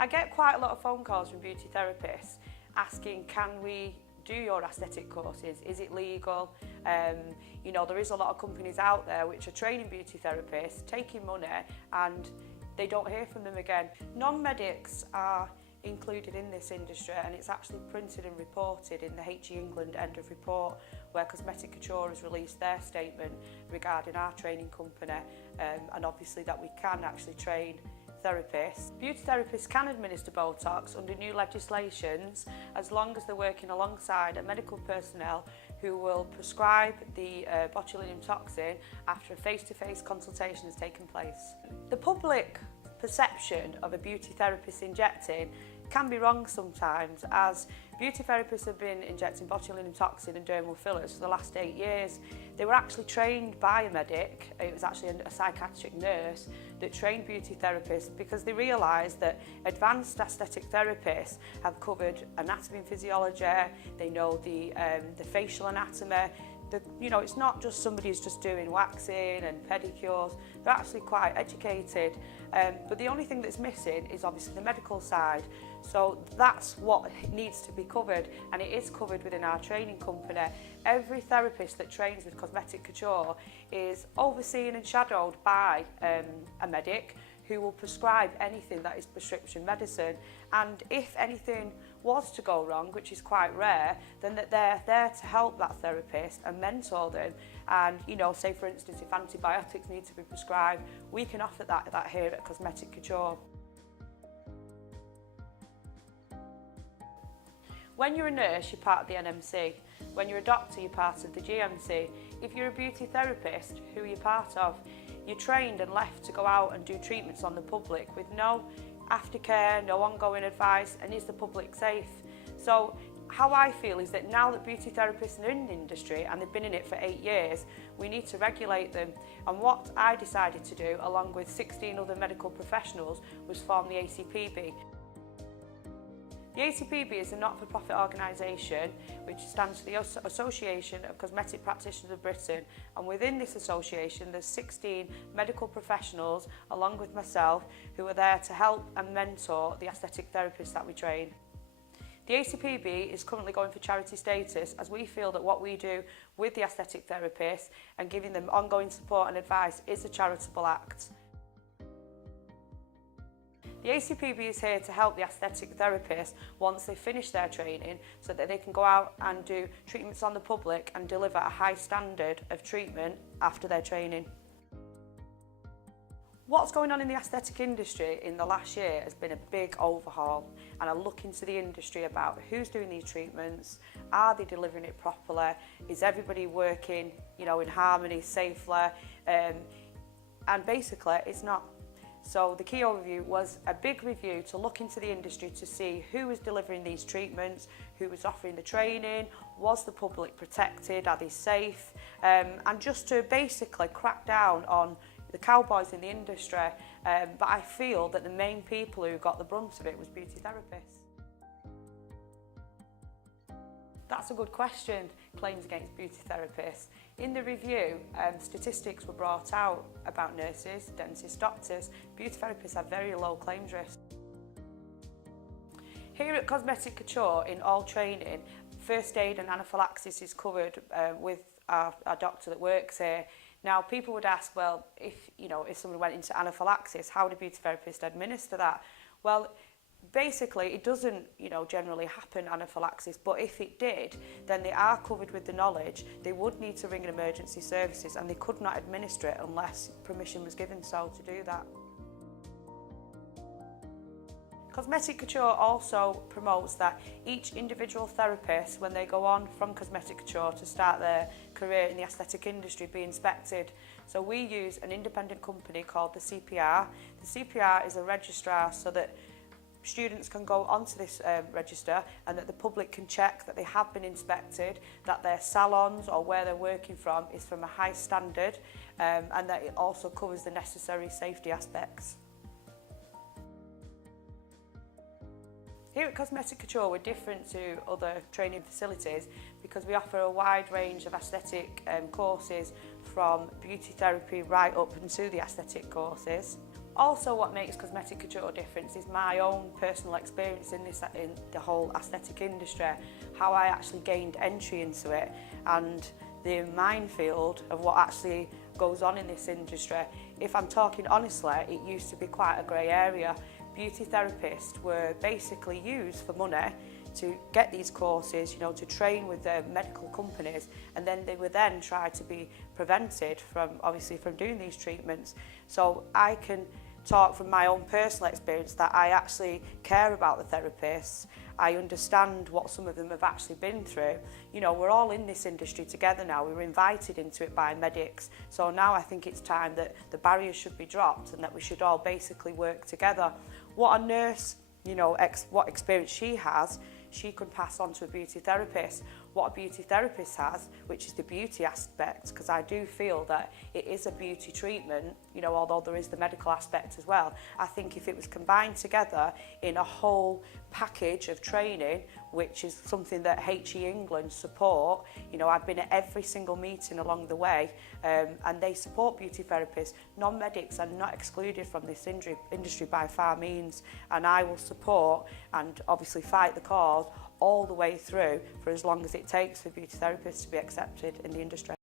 I get quite a lot of phone calls from beauty therapists asking, can we do your aesthetic courses? Is it legal? You know, there is a lot of companies out there which are training beauty therapists, taking money, and they don't hear from them again. Non-medics are included in this industry, and it's actually printed and reported in the HE England end of report, where Cosmetic Couture has released their statement regarding our training company, and obviously that we can actually train therapists. Beauty therapists can administer Botox under new legislations as long as they're working alongside a medical personnel who will prescribe the botulinum toxin after a face-to-face consultation has taken place. The public perception of a beauty therapist injecting can be wrong sometimes, as beauty therapists have been injecting botulinum toxin and dermal fillers for the last 8 years. They were actually trained by a medic. It was actually a psychiatric nurse that trained beauty therapists, because they realised that advanced aesthetic therapists have covered anatomy and physiology, they know the facial anatomy. You know, it's not just somebody who's just doing waxing and pedicures. They're actually quite educated, but the only thing that's missing is obviously the medical side. So that's what needs to be covered, and it is covered within our training company. Every therapist that trains with Cosmetic Couture is overseen and shadowed by a medic who will prescribe anything that is prescription medicine, and if anything was to go wrong, which is quite rare, then that they're there to help that therapist and mentor them. And, you know, say for instance, if antibiotics need to be prescribed, we can offer that here at Cosmetic Couture. When you're a nurse, you're part of the NMC. When you're a doctor, you're part of the GMC. If you're a beauty therapist, who are you part of? You're trained and left to go out and do treatments on the public with no aftercare, no ongoing advice, and is the public safe? So how I feel is that now that beauty therapists are in the industry, and they've been in it for 8 years, we need to regulate them. And what I decided to do, along with 16 other medical professionals, was form the ACPB. The ACPB is a not-for-profit organisation which stands for the Association of Cosmetic Practitioners of Britain, and within this association there's 16 medical professionals along with myself who are there to help and mentor the aesthetic therapists that we train. The ACPB is currently going for charity status, as we feel that what we do with the aesthetic therapists and giving them ongoing support and advice is a charitable act. The ACPB is here to help the aesthetic therapists once they finish their training, so that they can go out and do treatments on the public and deliver a high standard of treatment after their training. What's going on in the aesthetic industry in the last year has been a big overhaul, and I look into the industry about who's doing these treatments, are they delivering it properly, is everybody working, you know, in harmony, safely, and basically it's not. So the key overview was a big review to look into the industry to see who was delivering these treatments, who was offering the training, was the public protected, are they safe, and just to basically crack down on the cowboys in the industry. But I feel that the main people who got the brunt of it was beauty therapists. That's a good question, claims against beauty therapists. In the review, statistics were brought out about nurses, dentists, doctors. Beauty therapists have very low claims risk. Here at Cosmetic Couture, in all training, first aid and anaphylaxis is covered with our doctor that works here. Now, people would ask, well, if someone went into anaphylaxis, how do beauty therapists administer that? Well, basically, it doesn't, generally happen, anaphylaxis, but if it did, then they are covered with the knowledge. They would need to ring an emergency services, and they could not administer it unless permission was given so to do that. Cosmetic Couture also promotes that each individual therapist, when they go on from Cosmetic Couture to start their career in the aesthetic industry, be inspected. So we use an independent company called the CPR. The CPR is a registrar so that students can go onto this register, and that the public can check that they have been inspected, that their salons or where they're working from is from a high standard, and that it also covers the necessary safety aspects. Here at Cosmetic Couture, we're different to other training facilities because we offer a wide range of aesthetic courses, from beauty therapy right up into the aesthetic courses. Also, what makes Cosmetic Couture different is my own personal experience in the whole aesthetic industry, how I actually gained entry into it, and the minefield of what actually goes on in this industry. If I'm talking honestly, it used to be quite a grey area. Beauty therapists were basically used for money to get these courses, you know, to train with the medical companies, and then they were then tried to be prevented from, obviously, from doing these treatments. So I can talk from my own personal experience that I actually care about the therapists. I understand what some of them have actually been through. You know, we're all in this industry together now. We were invited into it by medics. So now I think it's time that the barriers should be dropped and that we should all basically work together. What a nurse, you know, what experience she has, she could pass on to a beauty therapist. What a beauty therapist has, which is the beauty aspect, because I do feel that it is a beauty treatment, you know, although there is the medical aspect as well. I think if it was combined together in a whole package of training, which is something that HE England support, you know, I've been at every single meeting along the way, and they support beauty therapists. Non-medics are not excluded from this industry by far means, and I will support and obviously fight the cause all the way through for as long as it takes for beauty therapists to be accepted in the industry.